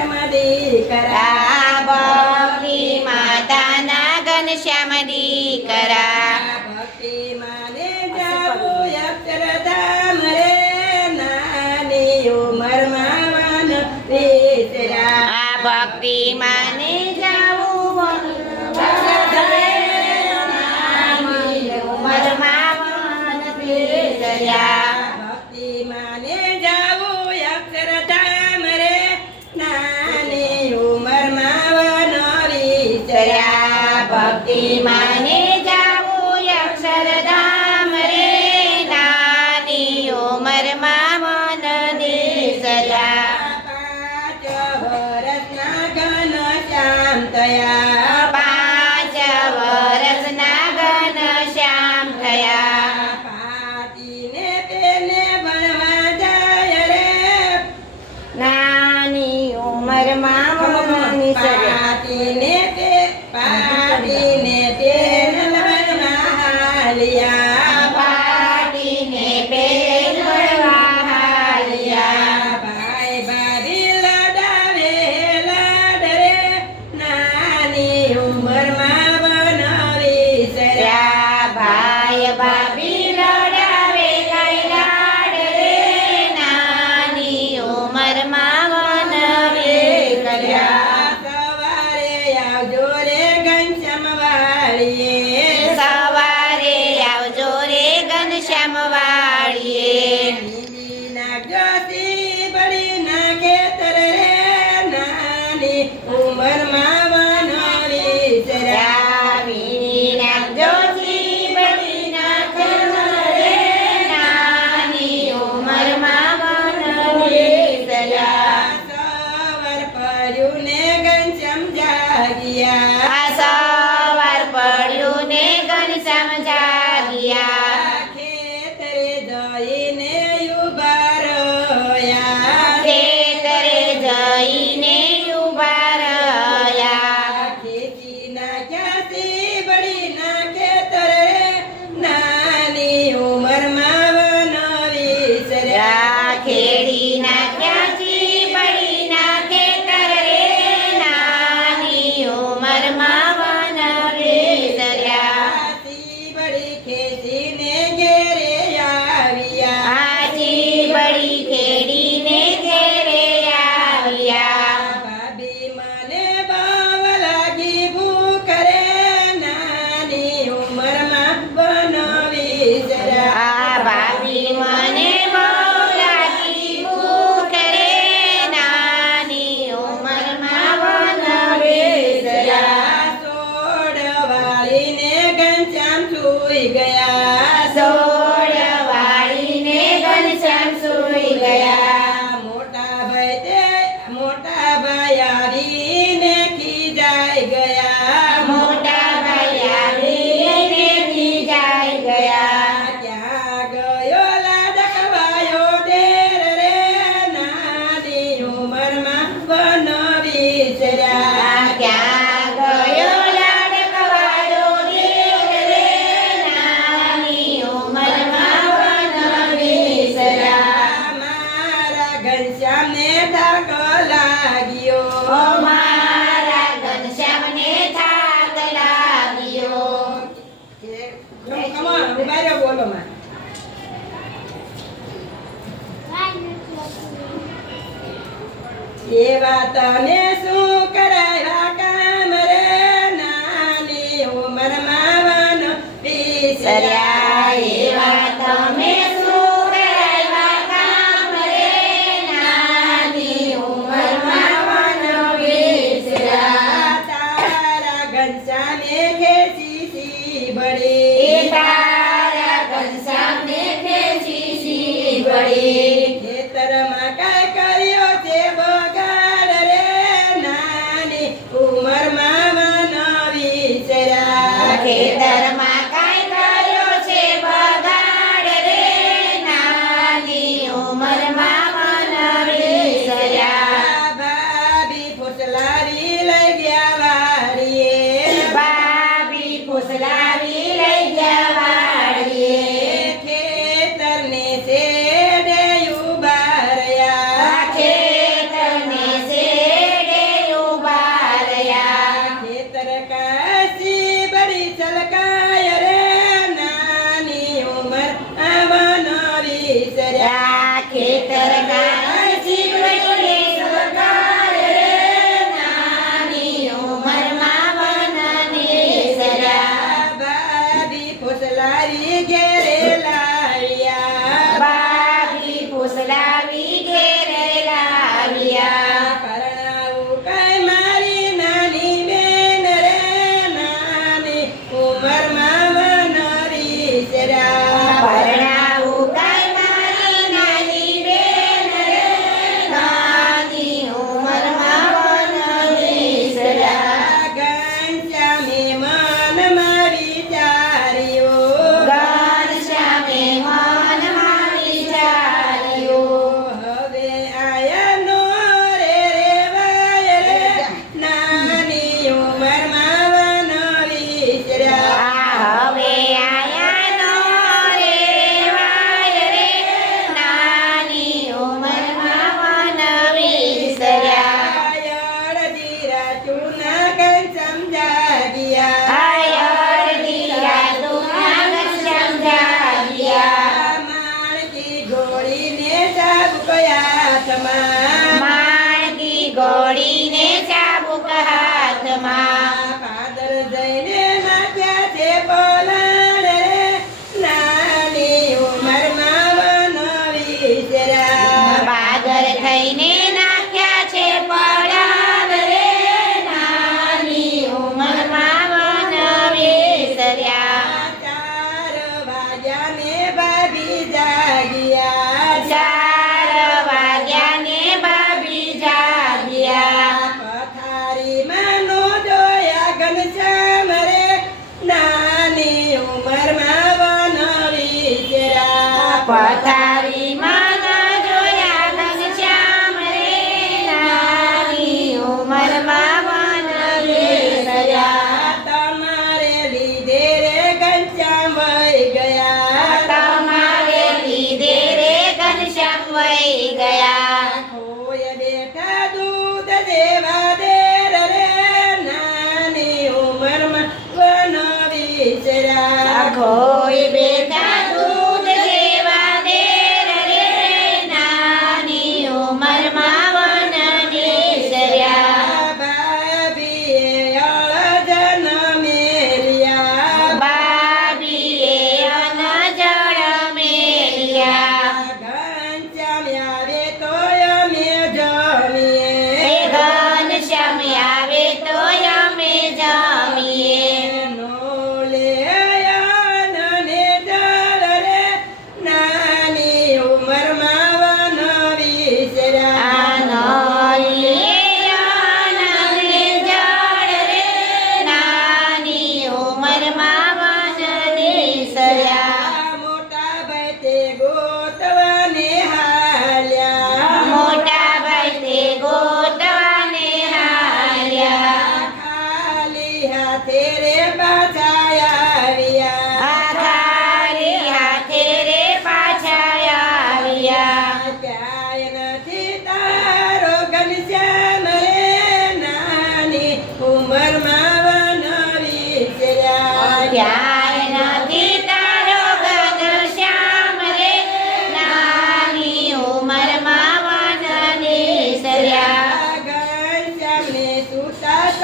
ઘનશ્યામ દીકરા ભક્તિ માતાના ઘનશ્યામ દીકરા ભક્તિ માને જાવું અક્ષરધામ રે નાની ઉંમરમાં વન વિસર્યા આ ભક્તિ માને જાવું નાની ઉંમરમાં વન વિસર્યા ભક્તિ માને જાવું અક્ષરધામ રે નાની ઉંમરમાં વન વિસર્યા ભક્તિ માને જાવું અક્ષરધામ રે નાની ઉંમરમાં મન નિસર્યા પાંચ વર્ષના ઘનશ્યામ થયા 5 વર્ષના ઘનશ્યામ થયા પાટીને તેને ભણવા જાય રે નાની ઉંમરમાં મન નિસર્યા પાટીને તેને ભણવા હાલ્યા પાટીને પેન ભરવા હાલ્યા ભાઈ ભાભી લડાવે લાડ રે નાની ઉંમરમાં વન વિસર્યા ભાઈ ભાભી લડાવે કઈ લાડ રે નાની ઉંમરમાં વન વિસર્યા સવારે આવજો રે ઘનશ્યામ વાળીએ સવારે આવજો રે ઘનશ્યામ વાળીએ નાખજો બળી નાખે તર રે નાની ઉંમરમાં વન વિસર્યા નાખજો બળી નાખે રે નાની ઉંમરમાં વન વિસર્યા સવાર પડ્યું ને ઘનશ્યામ જાગ્યા આ સવાર પડ્યું ને ઘનશ્યામ જાગ્યા ખેતરે જઈને ઉભા રહ્યા ખેતરે જઈને ઉભા રહ્યા ખેતી નાખ્યા બળી નાખે તર રે નાની ઉંમરમાં વન વિસર્યા ખેડી નાખ્યા બળી નાખે રે નાની ઉંમરમાં વન વિસર્યા બળી ખેતીને ઘેરે આવ્યા આજી બળી ખેડીને ઘેરે આવ્યા ભાભી મને બાવ લાગી ભૂખ રે નાની ઉંમરમાં વન વિસર્યા આ ભાભી મને બહુ લાગી ભૂખ રે નાની ઉંમરમાં વન વિસર્યા સોડવાળીને ઘનશ્યામ સૂઈ ગયા સોળ વાળીને ઘનશ્યામ સૂઈ ગયા મોટા ભાઈ આવીને ખીજાઈ ગયા મોટા ભાઈ આવીને ખીજાઈ ગયા ક્યાં ગયો લાડકવાયો ઢેર રે નાની ઉંમરમાં વન વિસર્યા ક્યાં ગયો લાડકવાયો દેવ રે નાની ઉંમરમાં વન વિસર્યા મારા ઘનશ્યામને થાક લાગ્યો મારા ઘનશ્યામને થાક લાગ્યો બોલો માં એવા તને શું કરાવ્યા કામ રે નાની ઉંમરમાં વન વિસર્યા એવા તમે શું કરાવ્યા કામ રે નાની ઉંમરમાં વન વિસર્યા તારા ઘનશ્યામે ખેંચી બળી તારા ઘનશ્યામને ખેંચી બળી ખેતરમાં કાંઈ કર્યો છે બગાડ રે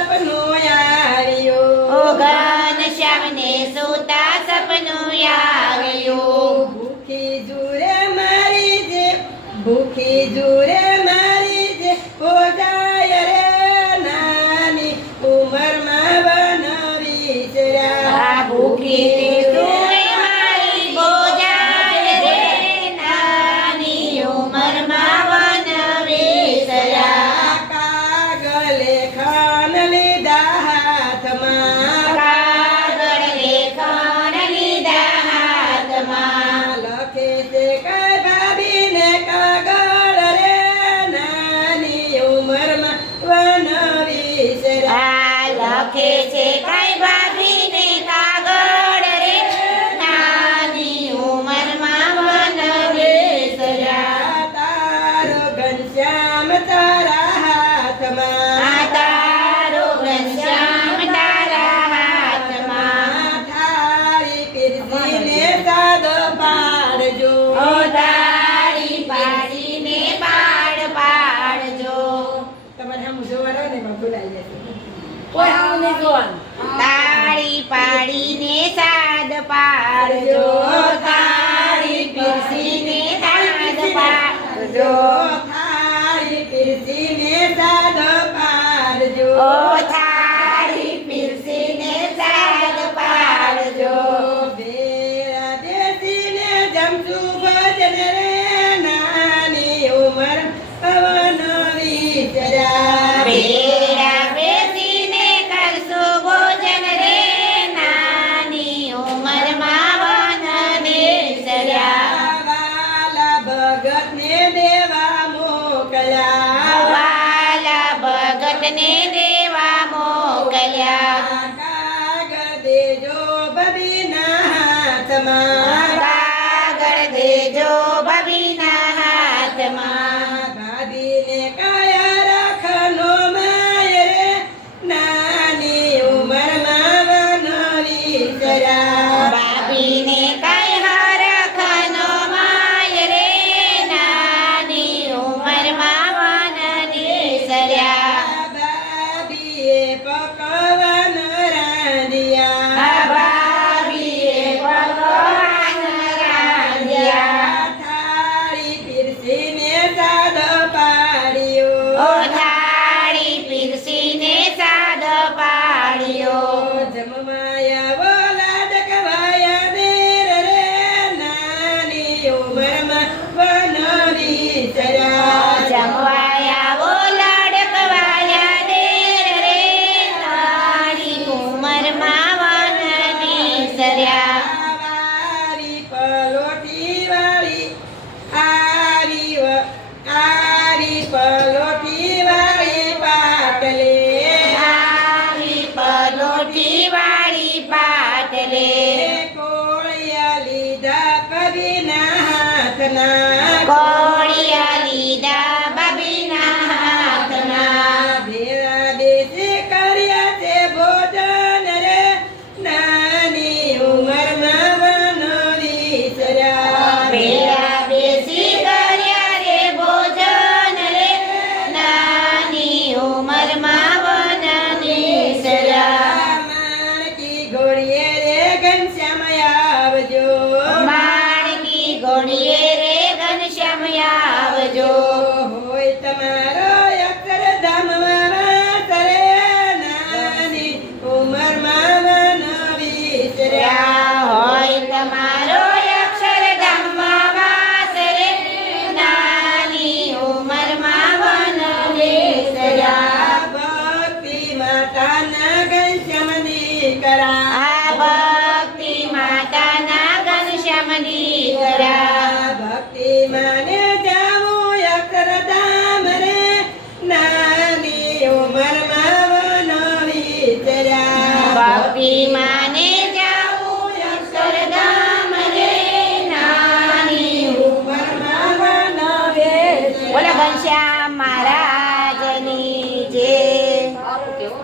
સપનું આવ્યું ઓ ઘનશ્યામને સૂતા સપનું આવ્યું ભૂખી જુરે મારી જે ભૂખી જુરે મારી જે હો જાય રે નાની ઉંમરમાં વન વિસર્યા આ ભૂખી તુએ મારી બોજાય રે નાની ઉંમરમાં વન વિસર્યા કાગલે ખાન લીધા હાથમાં કાગળ લેખન લીધા હાથમાં લખે છે કઈ ભાભીને કાગળ રે નાની ઉંમરમાં વન વિસર્યા આ લખે છે કઈ ભાભીને કાગળ રે નાની ઉંમરમાં વન વિસર્યા તારો ઘનશ્યામ તારા હાથમાં આ તારો ઘનશ્યામ તારા હાથમાં થાળી પીરસીને સાદો પાડજો ઓ તાળી પાડીને પાડ પાડજો તમારે આમ જોવાનો ને એમાં ભૂલાઈ જશે કોઈ આમ નહીં જોવાનું તાળી પાડીને સાદ પાડજો તાળી પીરસીને સાદ પાડજો થાળી પીરસીને સાદો પાડજો ઓ થાળી પીરસીને સાદ પાડજો બેરા બેસીને જમશું ભજન રે નાની ઉંમર પવન વિચર્યા બેરા બેસીને કરશું ભોજન રે નાની ઉંમરમાં વન વિસર્યા વાલા ભગતને દેવા મોકલ્યા વાલા ભગતને દેવા મોકલ્યા કાગળ દેજો બબીના હાથમાં કાગળ દેજો બબીના હાથમાં ભાભીને કાયા રાખનો માય રે નાની ઉંમરમાં વન વિસર્યા ભાભીને કઈ હરખનો માય રે નાની ઉંમરમાં વન વિસર્યા ભાભીએ પકવાન રાંધ્યા આ ભાભીએ ભગવાન રાંધ્યા થાળી પીરસીને સાદો પાડ્યો ઓ થાળી પીરસીને સાદ પાડ્યો જમવાયા બોલા ડકવાયા દેર રે નાની ઉંમરમાં વન વિસર્યા જમવાયા ઓ લાડકવાયા દેર રે નાની ઉંમરમાં વન વિસર્યા વારી પલોઠી વાળી આરી પલોઠી વાળી પાટલે આવી પલોઠી વાળી પાટલે કોળિયા લીધા કવિના હાથના કોળિયા લીધા બબીના હાથના ભેરા બેસી કર્યા છે ભોજન રે નાની ઉંમરમાં વન વિસર્યા ભેળા બેસી કર્યા રે ભોજન રે નાની ઉંમરમાં વન વિસર્યા માણકી ઘોડીએ રે ઘનશ્યામ આવજો માણકી ઘોડીએ રે ઘનશ્યામ આવજો હોય તમારો અક્ષરધામમાં વાસ રે નાની ઉંમરમાં વન વિસર્યા ત્યાં હોય તમારો અક્ષરધામમાં વાસ રે નાની ઉંમરમાં વન વિસર્યા ભક્તિ માતાના ઘનશ્યામ દીકરા આ ભક્તિ માતાના ઘનશ્યામ દીકરા ભક્તિ માને